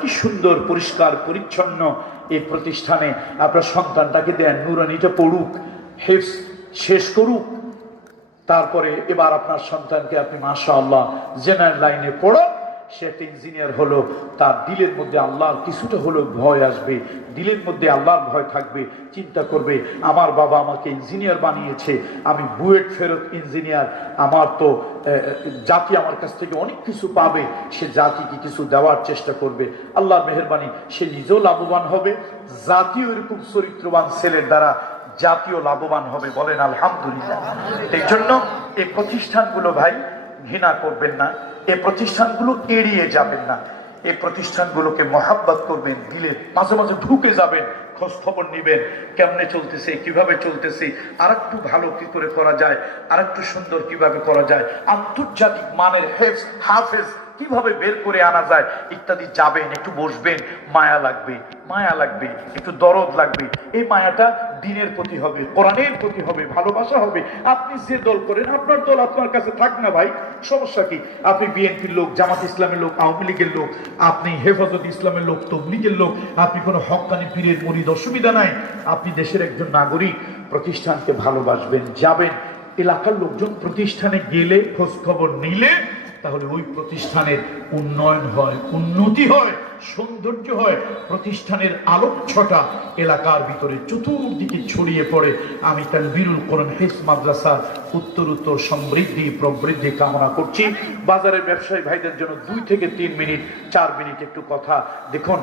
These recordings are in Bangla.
কি সুন্দর পরিষ্কার পরিচ্ছন্ন এই প্রতিষ্ঠানে আপনার সন্তানটাকে দেন, নুরানিটা পড়ুক, হেফজ শেষ করুক, তারপরে এবার আপনার সন্তানকে আপনি মাশাআল্লাহ জেনারেল লাইনে পড়ো, সে একটা ইঞ্জিনিয়ার হলো, তার দিলের মধ্যে আল্লাহর কিছুটা হলো ভয় আসবে, দিলের মধ্যে আল্লাহর ভয় থাকবে, চিন্তা করবে আমার বাবা আমাকে ইঞ্জিনিয়ার বানিয়েছে, আমি বুয়েট ফেরত ইঞ্জিনিয়ার, আমার তো জাতি আমার কাছ থেকে অনেক কিছু পাবে, সে জাতিকে কিছু দেওয়ার চেষ্টা করবে, আল্লাহর মেহেরবানি সে নিজেও লাভবান হবে, জাতীয় এরকম চরিত্রবান ছেলের দ্বারা জাতীয় লাভবান হবে। বলেন আলহামদুলিল্লাহ। এই জন্য এই প্রতিষ্ঠানগুলো ভাই ঘৃণা করবেন না, এই প্রতিষ্ঠানগুলো এড়িয়ে যাবেন না, এই প্রতিষ্ঠানগুলোকে মহাব্বত করবেন, দিলে মাঝে মাঝে ঢুকে যাবেন, খোঁজ খবর নিবেন কেমনে চলতেছে, কিভাবে চলতেছে, আর একটু ভালো কি করে করা যায়, আর একটু সুন্দর কিভাবে করা যায়, আন্তর্জাতিক মানের হাফেজ কিভাবে বের করে আনা যায় ইত্যাদি। যাবেন, একটু বসবেন, মায়া লাগবে, মায়া লাগবে, একটু দরদ লাগবে, এই মায়াটা দ্বীনের প্রতি হবে, কোরআনের প্রতি হবে, ভালোবাসা হবে। আপনি যে দল করেন আপনার দল আপনার কাছে থাক না ভাই, সমস্যা কি? আপনি বিএনপির লোক, জামাত ইসলামের লোক, আওয়ামী লীগের লোক, আপনি হেফাজত ইসলামের লোক, তবলিগের লোক, আপনি কোনো হক্কানি পীরের মুরিদ, অসুবিধা নাই। আপনি দেশের একজন নাগরিক, প্রতিষ্ঠানকে ভালোবাসবেন, যাবেন, এলাকার লোকজন প্রতিষ্ঠানে গেলে খোঁজ খবর নিলে তাহলে ওই প্রতিষ্ঠানের উন্নয়ন হয়, উন্নতি হয়, সৌন্দর্য হয়, প্রতিষ্ঠানের আলোচ্যটা এলাকার ভিতরে চতুর্দিকে ছড়িয়ে পড়ে। আমি তানবীরুল কোরআন হিফজ মাদ্রাসা উত্তর সমৃদ্ধি প্রবৃদ্ধি কামনা করছি। বাজারের ব্যবসায়ী ভাইদের জন্য 2 থেকে 3 মিনিট 4 মিনিট একটু কথা দেখুন।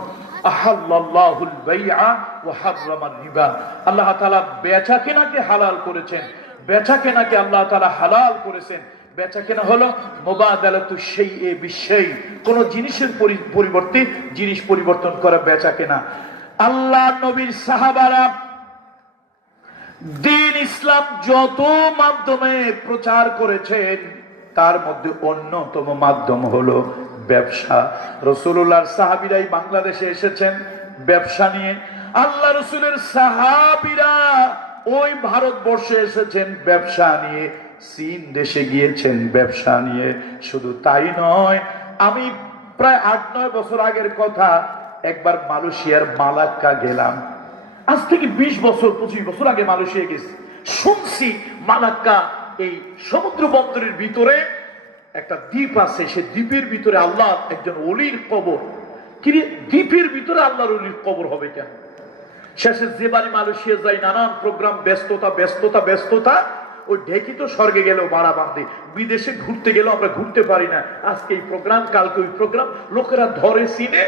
আহাল্লাল্লাহুল বাইআ ওয়া হাররামান রিবা, আল্লাহ তাআলা বেচা কেনাকে হালাল করেছেন, বেচা কেনাকে আল্লাহ তাআলা হালাল করেছেন। বেচা কেনা হলো মুবাদালাতু শাইই বিশাই, কোন জিনিসের পরিবর্তে জিনিস পরিবর্তন করা বেচা কেনা। আল্লাহ নবীর সাহাবারা দ্বীন ইসলাম যত মাধ্যমে প্রচার করেছেন তার মধ্যে অন্যতম মাধ্যম হলো ব্যবসা। রাসূলুল্লাহর সাহাবীরাই বাংলাদেশে এসেছেন ব্যবসা নিয়ে, আল্লাহ রাসূলের সাহাবীরা ওই ভারতবর্ষে এসেছেন ব্যবসা নিয়ে, চীন দেশে গিয়েছেন ব্যবসা নিয়ে। শুধু তাই নয়, আমি প্রায় 8-9 বছর আগের কথা, একবার মালয়েশিয়ার মালাক্কা গেলাম, আজ থেকে 20 বছর 25 বছর আগে মালয়েশিয়া গেছি। শুনছি মালাক্কা এই সমুদ্র বন্দরের ভিতরে একটা দ্বীপ আছে, সে দ্বীপের ভিতরে আল্লাহ একজন ওলির কবর। কি দ্বীপের ভিতরে আল্লাহর ওলির কবর হবে কেন? শেষে যে বাড়ি মালয়েশিয়া যাই, নানান প্রোগ্রাম, ব্যস্ততা ব্যস্ততা ব্যস্ততা, ওই ঢেকি তো স্বর্গে গেলেও বাড়া বাঁধে, বিদেশে ঘুরতে গেলেও আমরা ঘুরতে পারি না। আজকে এই প্রোগ্রাম, কালকে ওই প্রোগ্রাম, লোকেরা ধরে চিনে।